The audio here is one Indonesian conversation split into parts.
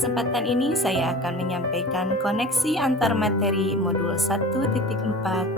kesempatan ini saya akan menyampaikan koneksi antar materi modul 1.4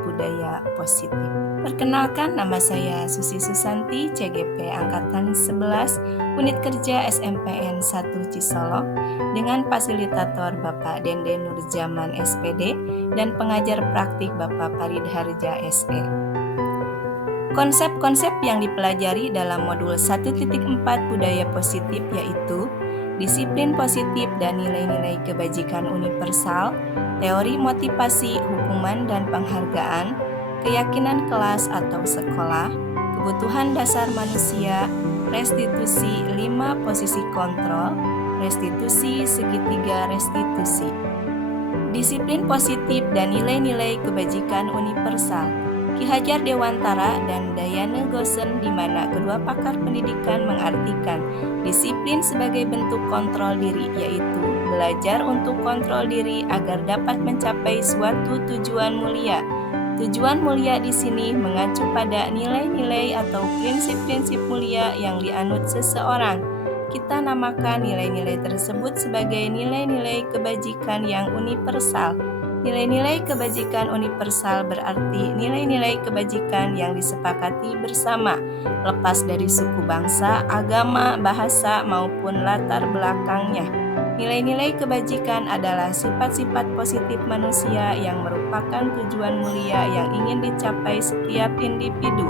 Budaya Positif. Perkenalkan, nama saya Susi Susanti, CGP Angkatan 11, Unit Kerja SMPN 1 Cisolok, dengan fasilitator Bapak Dende Nurjaman SPD dan pengajar praktik Bapak Farid Harja SE. Konsep-konsep yang dipelajari dalam modul 1.4 Budaya Positif yaitu disiplin positif dan nilai-nilai kebajikan universal, teori motivasi, hukuman dan penghargaan, keyakinan kelas atau sekolah, kebutuhan dasar manusia, restitusi 5 posisi kontrol, restitusi segitiga restitusi. Disiplin positif dan nilai-nilai kebajikan universal. Ki Hajar Dewantara dan Dayana Gosen, di mana kedua pakar pendidikan mengartikan disiplin sebagai bentuk kontrol diri, yaitu belajar untuk kontrol diri agar dapat mencapai suatu tujuan mulia. Tujuan mulia di sini mengacu pada nilai-nilai atau prinsip-prinsip mulia yang dianut seseorang. Kita namakan nilai-nilai tersebut sebagai nilai-nilai kebajikan yang universal. Nilai-nilai kebajikan universal berarti nilai-nilai kebajikan yang disepakati bersama, lepas dari suku bangsa, agama, bahasa, maupun latar belakangnya. Nilai-nilai kebajikan adalah sifat-sifat positif manusia yang merupakan tujuan mulia yang ingin dicapai setiap individu.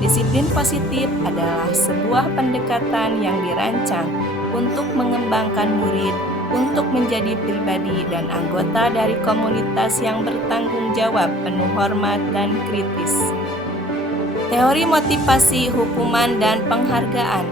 Disiplin positif adalah sebuah pendekatan yang dirancang untuk mengembangkan murid untuk menjadi pribadi dan anggota dari komunitas yang bertanggung jawab, penuh hormat, dan kritis. Teori motivasi, hukuman, dan penghargaan.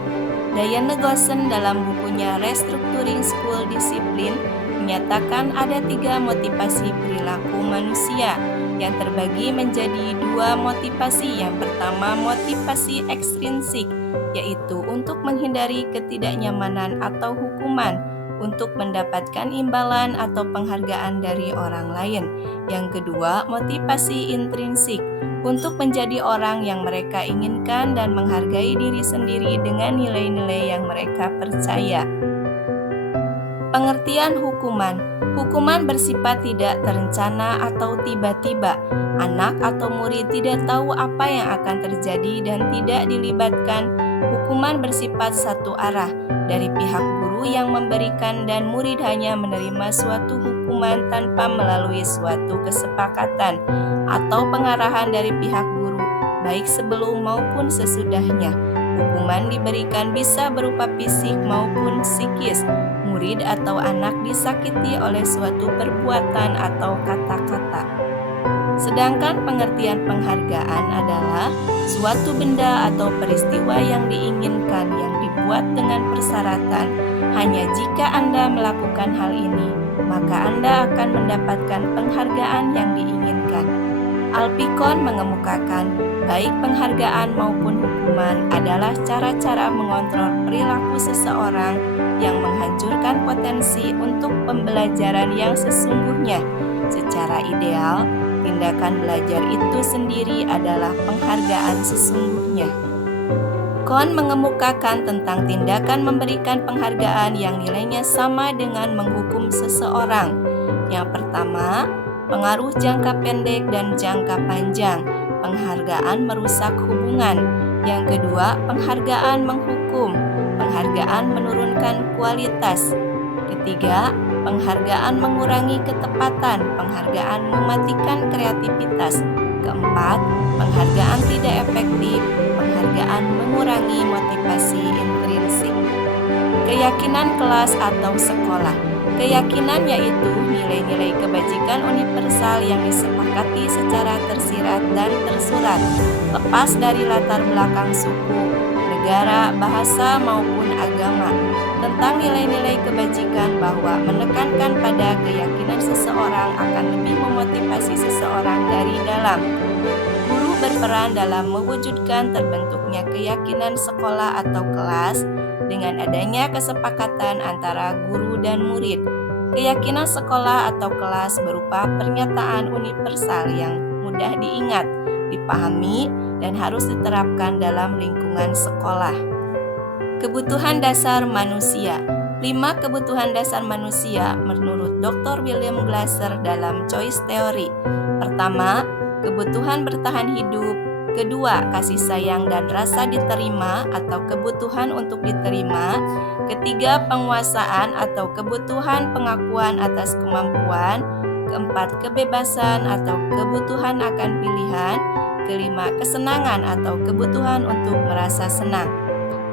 Dayana Gosen dalam bukunya Restructuring School Discipline menyatakan ada 3 motivasi perilaku manusia yang terbagi menjadi 2 motivasi. Yang pertama, motivasi ekstrinsik, yaitu untuk menghindari ketidaknyamanan atau hukuman, untuk mendapatkan imbalan atau penghargaan dari orang lain. Yang kedua, motivasi intrinsik, untuk menjadi orang yang mereka inginkan dan menghargai diri sendiri dengan nilai-nilai yang mereka percaya. Pengertian hukuman. Hukuman bersifat tidak terencana atau tiba-tiba. Anak atau murid tidak tahu apa yang akan terjadi dan tidak dilibatkan. Hukuman bersifat satu arah, dari pihak guru yang memberikan dan murid hanya menerima suatu hukuman tanpa melalui suatu kesepakatan atau pengarahan dari pihak guru, baik sebelum maupun sesudahnya. Hukuman diberikan bisa berupa fisik maupun psikis. Murid atau anak disakiti oleh suatu perbuatan atau kata-kata. Sedangkan pengertian penghargaan adalah suatu benda atau peristiwa yang diinginkan yang dibuat dengan persyaratan. Hanya jika Anda melakukan hal ini, maka Anda akan mendapatkan penghargaan yang diinginkan. Alpicon mengemukakan baik penghargaan maupun hukuman adalah cara-cara mengontrol perilaku seseorang yang menghancurkan potensi untuk pembelajaran yang sesungguhnya. Secara ideal, tindakan belajar itu sendiri adalah penghargaan sesungguhnya. Kohn mengemukakan tentang tindakan memberikan penghargaan yang nilainya sama dengan menghukum seseorang. Yang pertama, pengaruh jangka pendek dan jangka panjang. Penghargaan merusak hubungan. Yang kedua, penghargaan menghukum. Penghargaan menurunkan kualitas. Ketiga, penghargaan mengurangi ketepatan. Penghargaan mematikan kreativitas. Keempat, penghargaan tidak efektif. Penghargaan mengurangi motivasi intrinsik. Keyakinan kelas atau sekolah. Keyakinan yaitu nilai-nilai kebajikan universal yang disepakati secara tersirat dan tersurat, lepas dari latar belakang suku, negara, bahasa, maupun agama. Tentang nilai-nilai kebajikan bahwa menekankan pada keyakinan seseorang akan lebih memotivasi seseorang dari dalam. Guru berperan dalam mewujudkan terbentuknya keyakinan sekolah atau kelas dengan adanya kesepakatan antara guru dan murid. Keyakinan sekolah atau kelas berupa pernyataan universal yang mudah diingat, dipahami, dan harus diterapkan dalam lingkungan sekolah. Kebutuhan dasar manusia. 5 kebutuhan dasar manusia menurut Dr. William Glasser dalam Choice Theory. Pertama, kebutuhan bertahan hidup. Kedua, kasih sayang dan rasa diterima atau kebutuhan untuk diterima. Ketiga, penguasaan atau kebutuhan pengakuan atas kemampuan. Keempat, kebebasan atau kebutuhan akan pilihan. Kelima, kesenangan atau kebutuhan untuk merasa senang.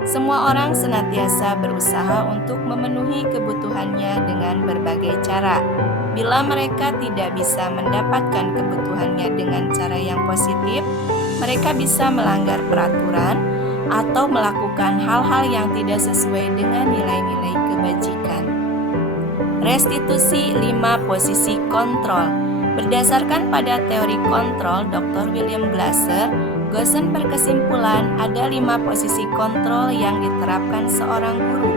Semua orang senantiasa berusaha untuk memenuhi kebutuhannya dengan berbagai cara. Bila mereka tidak bisa mendapatkan kebutuhannya dengan cara yang positif, mereka bisa melanggar peraturan atau melakukan hal-hal yang tidak sesuai dengan nilai-nilai kebajikan. Restitusi 5 posisi kontrol. Berdasarkan pada teori kontrol Dr. William Glasser, Gosen berkesimpulan ada 5 posisi kontrol yang diterapkan seorang guru,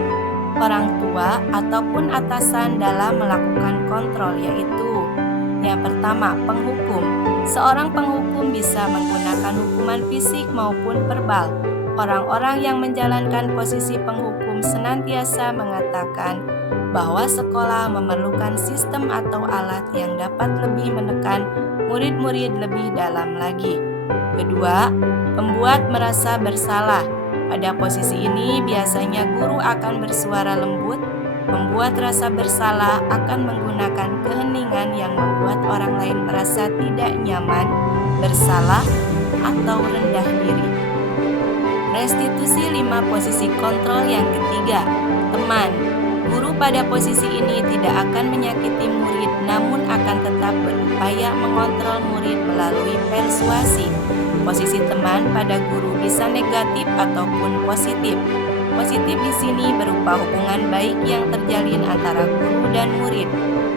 orang tua, ataupun atasan dalam melakukan kontrol, yaitu yang pertama, penghukum. Seorang penghukum bisa menggunakan hukuman fisik maupun verbal. Orang-orang yang menjalankan posisi penghukum senantiasa mengatakan bahwa sekolah memerlukan sistem atau alat yang dapat lebih menekan murid-murid lebih dalam lagi. Kedua, pembuat merasa bersalah. Pada posisi ini biasanya guru akan bersuara lembut. Pembuat rasa bersalah akan menggunakan keheningan yang membuat orang lain merasa tidak nyaman, bersalah, atau rendah diri. Restitusi 5 posisi kontrol yang ketiga, teman. Guru pada posisi ini tidak akan menyakiti murid, namun akan tetap berupaya mengontrol murid melalui persuasi. Posisi teman pada guru bisa negatif ataupun positif. Positif di sini berupa hubungan baik yang terjalin antara guru dan murid.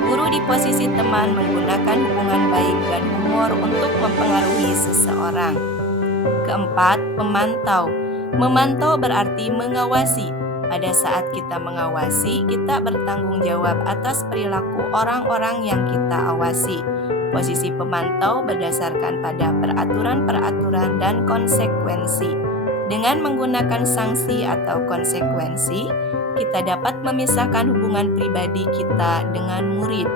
Guru di posisi teman menggunakan hubungan baik dan humor untuk mempengaruhi seseorang. Keempat, pemantau. Memantau berarti mengawasi. Pada saat kita mengawasi, kita bertanggung jawab atas perilaku orang-orang yang kita awasi. Posisi pemantau berdasarkan pada peraturan-peraturan dan konsekuensi. Dengan menggunakan sanksi atau konsekuensi, kita dapat memisahkan hubungan pribadi kita dengan murid.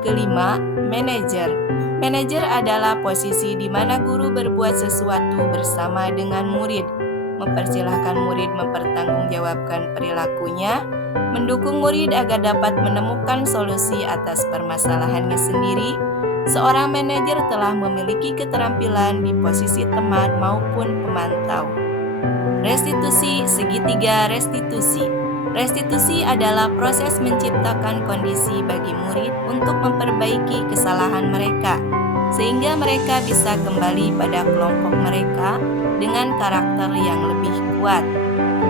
Kelima, manajer. Manajer adalah posisi di mana guru berbuat sesuatu bersama dengan murid, mempersilahkan murid mempertanggungjawabkan perilakunya, mendukung murid agar dapat menemukan solusi atas permasalahannya sendiri. Seorang manajer telah memiliki keterampilan di posisi teman maupun pemantau. Restitusi segitiga restitusi. Restitusi adalah proses menciptakan kondisi bagi murid untuk memperbaiki kesalahan mereka, sehingga mereka bisa kembali pada kelompok mereka dengan karakter yang lebih kuat.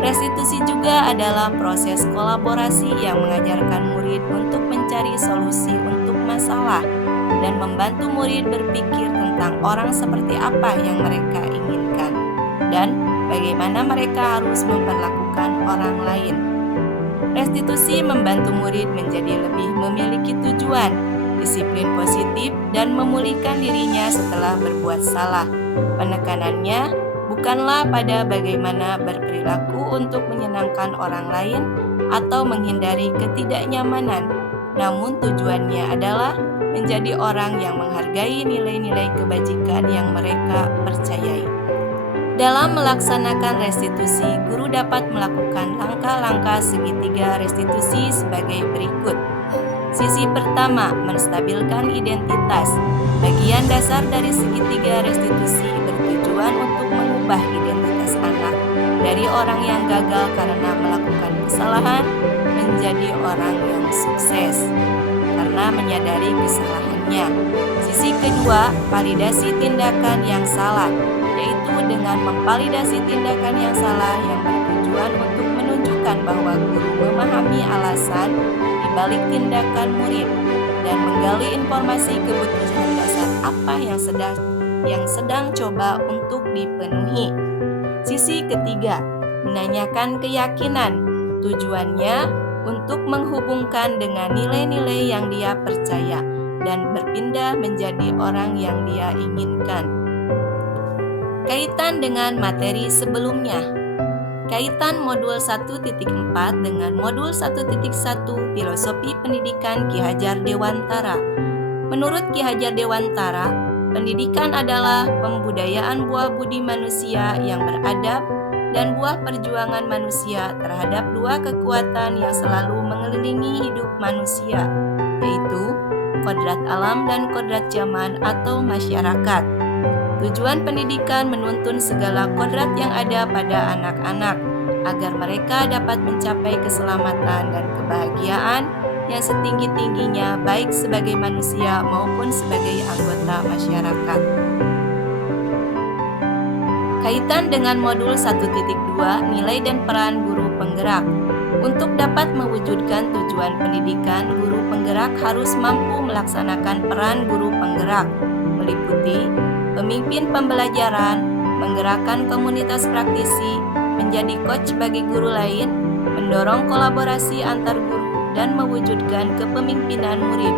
Restitusi juga adalah proses kolaborasi yang mengajarkan murid untuk mencari solusi untuk masalah dan membantu murid berpikir tentang orang seperti apa yang mereka inginkan dan bagaimana mereka harus memperlakukan orang lain. Restitusi membantu murid menjadi lebih memiliki tujuan, disiplin positif, dan memulihkan dirinya setelah berbuat salah. Penekanannya bukanlah pada bagaimana berperilaku untuk menyenangkan orang lain atau menghindari ketidaknyamanan, namun tujuannya adalah menjadi orang yang menghargai nilai-nilai kebajikan yang mereka percayai. Dalam melaksanakan restitusi, guru dapat melakukan langkah-langkah segitiga restitusi sebagai berikut. Sisi pertama, menstabilkan identitas. Bagian dasar dari segitiga restitusi bertujuan untuk mengubah identitas anak dari orang yang gagal karena melakukan kesalahan menjadi orang yang sukses karena menyadari kesalahannya. Sisi kedua, validasi tindakan yang salah, yaitu dengan memvalidasi tindakan yang salah yang bertujuan untuk menunjukkan bahwa guru memahami alasan di balik tindakan murid dan menggali informasi kebutuhan dasar apa yang sedang coba untuk dipenuhi. Sisi ketiga, menanyakan keyakinan. Tujuannya untuk menghubungkan dengan nilai-nilai yang dia percaya dan berpindah menjadi orang yang dia inginkan. Kaitan dengan materi sebelumnya, Kaitan modul 1.4 dengan modul 1.1 Filosofi Pendidikan Ki Hajar Dewantara. Menurut Ki Hajar Dewantara, pendidikan adalah pembudayaan buah budi manusia yang beradab dan buah perjuangan manusia terhadap dua kekuatan yang selalu mengelilingi hidup manusia, yaitu kodrat alam dan kodrat zaman atau masyarakat. Tujuan pendidikan menuntun segala kodrat yang ada pada anak-anak agar mereka dapat mencapai keselamatan dan kebahagiaan yang setinggi-tingginya baik sebagai manusia maupun sebagai anggota masyarakat. Kaitan dengan modul 1.2 nilai dan peran guru penggerak. Untuk dapat mewujudkan tujuan pendidikan, guru penggerak harus mampu melaksanakan peran guru penggerak, meliputi pemimpin pembelajaran, menggerakkan komunitas praktisi, menjadi coach bagi guru lain, mendorong kolaborasi antar guru, dan mewujudkan kepemimpinan murid.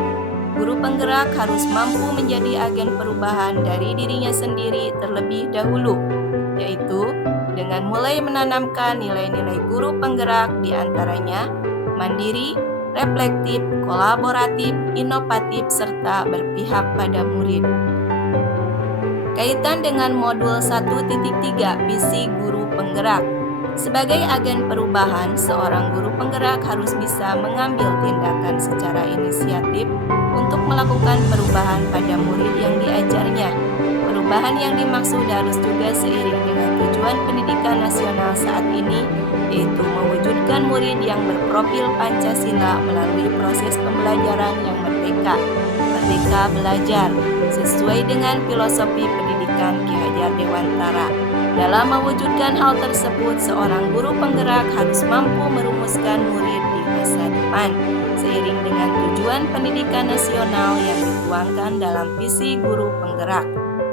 Guru penggerak harus mampu menjadi agen perubahan dari dirinya sendiri terlebih dahulu, yaitu dengan mulai menanamkan nilai-nilai guru penggerak diantaranya mandiri, reflektif, kolaboratif, inovatif, serta berpihak pada murid. Kaitan dengan modul 1.3 visi guru penggerak. Sebagai agen perubahan, seorang guru penggerak harus bisa mengambil tindakan secara inisiatif untuk melakukan perubahan pada murid yang diajarnya. Perubahan yang dimaksud harus juga seiring dengan tujuan pendidikan nasional saat ini, yaitu mewujudkan murid yang berprofil Pancasila melalui proses pembelajaran yang merdeka belajar, sesuai dengan filosofi pendidikan Ki Hajar Dewantara. Dalam mewujudkan hal tersebut, seorang guru penggerak harus mampu merumuskan murid di masa depan, seiring dengan tujuan pendidikan nasional yang dituangkan dalam visi guru penggerak.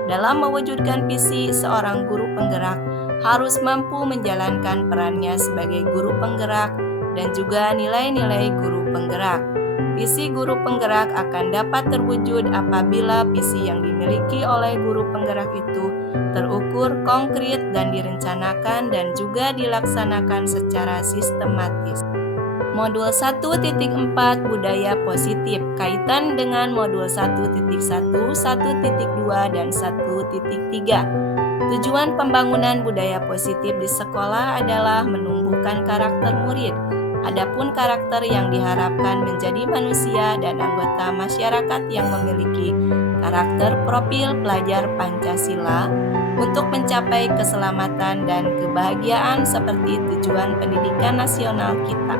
Dalam mewujudkan visi, seorang guru penggerak harus mampu menjalankan perannya sebagai guru penggerak dan juga nilai-nilai guru penggerak. Visi guru penggerak akan dapat terwujud apabila visi yang dimiliki oleh guru penggerak itu terukur, konkret, dan direncanakan dan juga dilaksanakan secara sistematis. Modul 1.4 Budaya Positif. Kaitan dengan modul 1.1, 1.2, dan 1.3. Tujuan pembangunan budaya positif di sekolah adalah menumbuhkan karakter murid. Adapun karakter yang diharapkan menjadi manusia dan anggota masyarakat yang memiliki karakter profil pelajar Pancasila untuk mencapai keselamatan dan kebahagiaan seperti tujuan pendidikan nasional kita.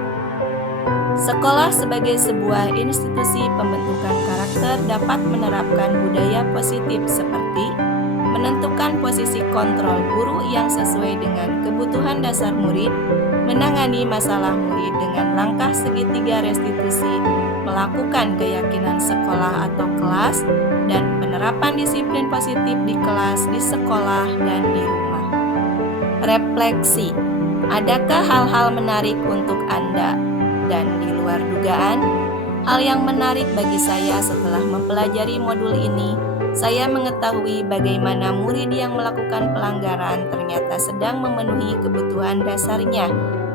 Sekolah sebagai sebuah institusi pembentukan karakter dapat menerapkan budaya positif seperti menentukan posisi kontrol guru yang sesuai dengan kebutuhan dasar murid, menangani masalah murid dengan langkah segitiga restitusi, melakukan keyakinan sekolah atau kelas, dan penerapan disiplin positif di kelas, di sekolah, dan di rumah. Refleksi. Adakah hal-hal menarik untuk Anda? Dan di luar dugaan, hal yang menarik bagi saya setelah mempelajari modul ini, saya mengetahui bagaimana murid yang melakukan pelanggaran ternyata sedang memenuhi kebutuhan dasarnya,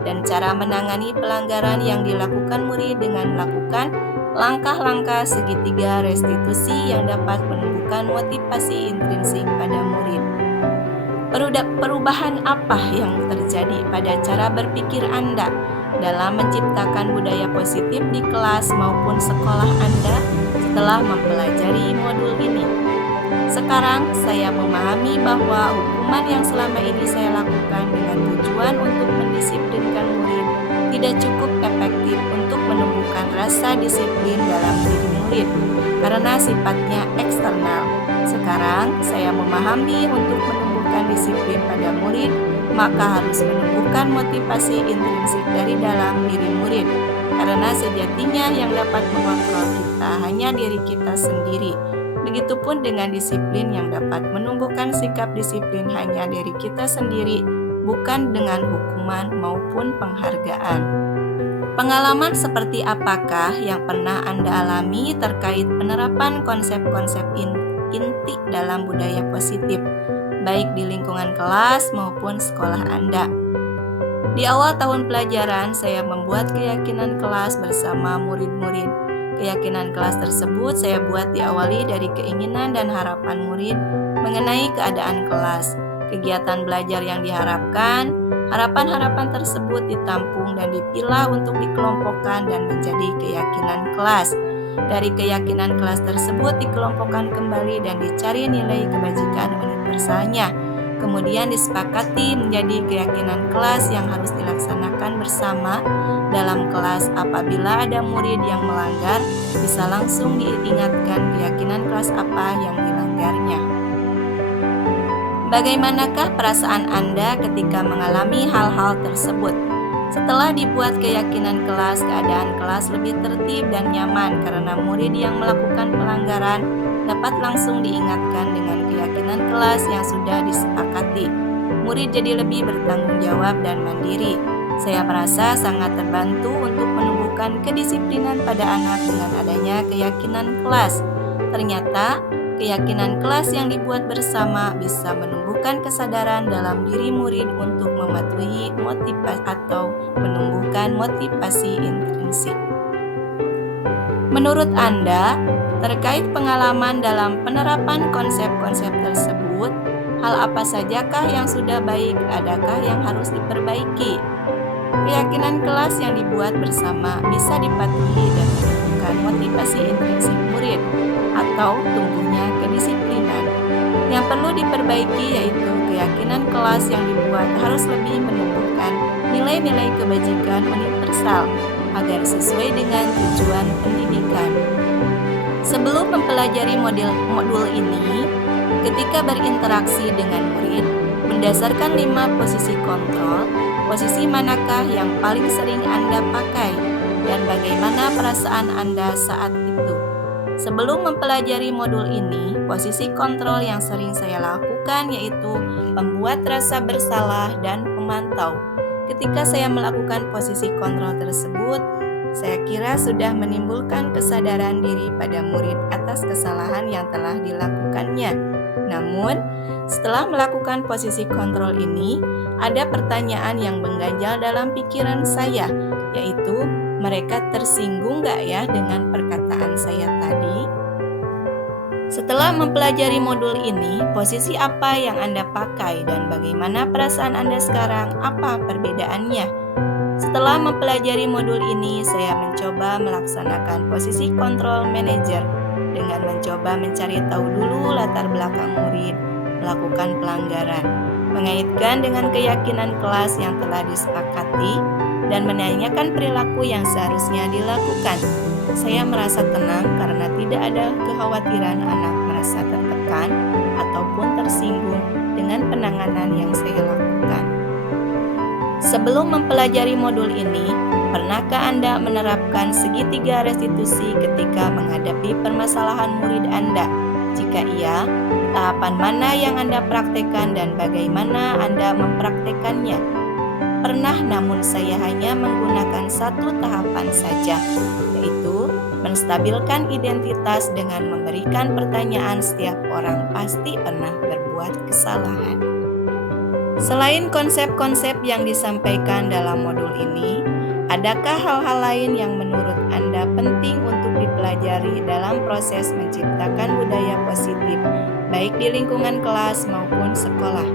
dan cara menangani pelanggaran yang dilakukan murid dengan melakukan langkah-langkah segitiga restitusi yang dapat menumbuhkan motivasi intrinsik pada murid. Perubahan apa yang terjadi pada cara berpikir Anda dalam menciptakan budaya positif di kelas maupun sekolah Anda setelah mempelajari modul ini? Sekarang saya memahami bahwa hukuman yang selama ini saya lakukan dengan tujuan untuk mendisiplinkan murid tidak cukup efektif untuk menumbuhkan rasa disiplin dalam diri murid karena sifatnya eksternal. Sekarang saya memahami untuk menumbuhkan disiplin pada murid, maka harus menumbuhkan motivasi intrinsik dari dalam diri murid, karena sejatinya yang dapat mengontrol kita hanya diri kita sendiri. Begitupun dengan disiplin yang dapat menumbuhkan sikap disiplin hanya diri kita sendiri, bukan dengan hukuman maupun penghargaan. Pengalaman seperti apakah yang pernah Anda alami terkait penerapan konsep-konsep inti dalam budaya positif, baik di lingkungan kelas maupun sekolah Anda? Di awal tahun pelajaran, saya membuat keyakinan kelas bersama murid-murid. Keyakinan kelas tersebut saya buat diawali dari keinginan dan harapan murid mengenai keadaan kelas, kegiatan belajar yang diharapkan. Harapan-harapan tersebut ditampung dan dipilah untuk dikelompokkan dan menjadi keyakinan kelas. Dari keyakinan kelas tersebut dikelompokkan kembali dan dicari nilai kebajikan universalnya. Kemudian disepakati menjadi keyakinan kelas yang harus dilaksanakan bersama dalam kelas. Apabila ada murid yang melanggar, bisa langsung diingatkan keyakinan kelas apa yang dilanggarnya. Bagaimanakah perasaan Anda ketika mengalami hal-hal tersebut? Setelah dibuat keyakinan kelas, keadaan kelas lebih tertib dan nyaman karena murid yang melakukan pelanggaran dapat langsung diingatkan dengan keyakinan kelas yang sudah disepakati. Murid jadi lebih bertanggung jawab dan mandiri. Saya merasa sangat terbantu untuk menumbuhkan kedisiplinan pada anak dengan adanya keyakinan kelas. Ternyata, keyakinan kelas yang dibuat bersama bisa menumbuhkan kesadaran dalam diri murid untuk mematuhi motivasi atau menumbuhkan motivasi intrinsik. Menurut Anda, terkait pengalaman dalam penerapan konsep-konsep tersebut, hal apa sajakah yang sudah baik, adakah yang harus diperbaiki? Keyakinan kelas yang dibuat bersama bisa dipatuhi dan menumbuhkan motivasi intrinsik murid atau tumbuhnya kedisiplinan. Yang perlu diperbaiki yaitu keyakinan kelas yang dibuat harus lebih menumbuhkan nilai-nilai kebajikan universal agar sesuai dengan tujuan pendidikan. Sebelum mempelajari modul ini, ketika berinteraksi dengan murid, berdasarkan 5 posisi kontrol, posisi manakah yang paling sering Anda pakai dan bagaimana perasaan Anda saat itu? Sebelum mempelajari modul ini, posisi kontrol yang sering saya lakukan yaitu membuat rasa bersalah dan memantau. Ketika saya melakukan posisi kontrol tersebut, saya kira sudah menimbulkan kesadaran diri pada murid atas kesalahan yang telah dilakukannya. Namun, setelah melakukan posisi kontrol ini, ada pertanyaan yang mengganjal dalam pikiran saya, yaitu mereka tersinggung gak ya dengan perkataan saya tadi? Setelah mempelajari modul ini, posisi apa yang Anda pakai dan bagaimana perasaan Anda sekarang? Apa perbedaannya? Setelah mempelajari modul ini, saya mencoba melaksanakan posisi kontrol manajer dengan mencoba mencari tahu dulu latar belakang murid melakukan pelanggaran, mengaitkan dengan keyakinan kelas yang telah disepakati, dan menanyakan perilaku yang seharusnya dilakukan. Saya merasa tenang karena tidak ada kekhawatiran anak merasa tertekan ataupun tersinggung dengan penanganan yang saya lakukan. Sebelum mempelajari modul ini, pernahkah Anda menerapkan segitiga restitusi ketika menghadapi permasalahan murid Anda? Jika iya, tahapan mana yang Anda praktekkan dan bagaimana Anda mempraktekannya? Pernah, namun saya hanya menggunakan satu tahapan saja, yaitu menstabilkan identitas dengan memberikan pertanyaan. Setiap orang pasti pernah berbuat kesalahan. Selain konsep-konsep yang disampaikan dalam modul ini, adakah hal-hal lain yang menurut Anda penting untuk dipelajari dalam proses menciptakan budaya positif, baik di lingkungan kelas maupun sekolah?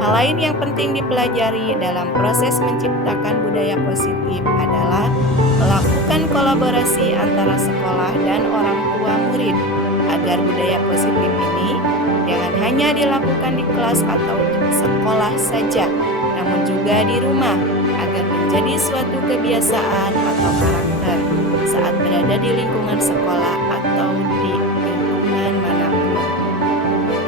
Hal lain yang penting dipelajari dalam proses menciptakan budaya positif adalah melakukan kolaborasi antara sekolah dan orang tua murid, agar budaya positif ini jangan hanya dilakukan di kelas atau di sekolah saja, namun juga di rumah, agar menjadi suatu kebiasaan atau karakter saat berada di lingkungan sekolah atau di lingkungan manapun.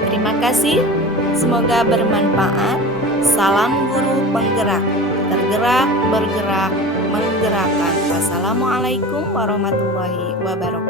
Terima kasih. Semoga bermanfaat. Salam guru penggerak, tergerak, bergerak, menggerakkan. Wassalamualaikum warahmatullahi wabarakatuh.